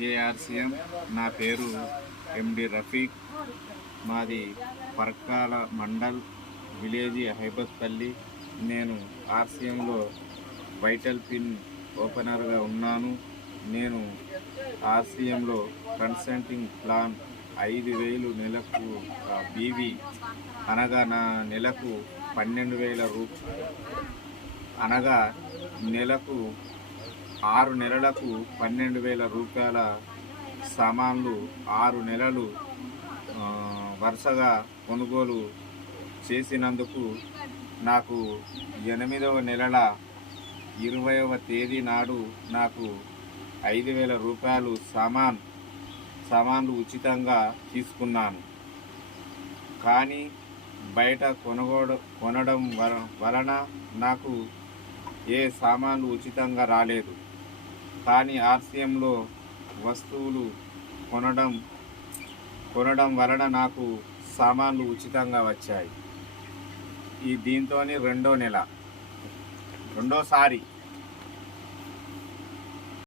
JRCM. నా పేరు ఎండి రఫీక్. మాది పర్కాల మండల్ విలేజ్ హైబస్పల్లి. నేను ఆర్సీఎంలో వైటల్ పిన్ ఓపెనర్గా ఉన్నాను. నేను ఆర్సీఎంలో కన్సల్టింగ్ ప్లాన్ ఐదు వేలు నెలకు బీవి అనగా నా నెలకు పన్నెండు వేల రూ అనగా నెలకు ఆరు నెలలకు పన్నెండు వేల రూపాయల సామాన్లు ఆరు నెలలు వరుసగా కొనుగోలు చేసినందుకు నాకు ఎనిమిదవ నెలల ఇరవైవ తేదీ నాడు నాకు ఐదు వేల రూపాయలు సామాన్ సామాన్లు ఉచితంగా తీసుకున్నాను. కానీ బయట కొనుగోడ కొనడం వలన నాకు ఏ సామాన్లు ఉచితంగా రాలేదు. కానీ ఆర్సీఎంలో వస్తువులు కొనడం కొనడం వలన నాకు సామాన్లు ఉచితంగా వచ్చాయి. ఈ దీంతో రెండో నెల. రెండోసారి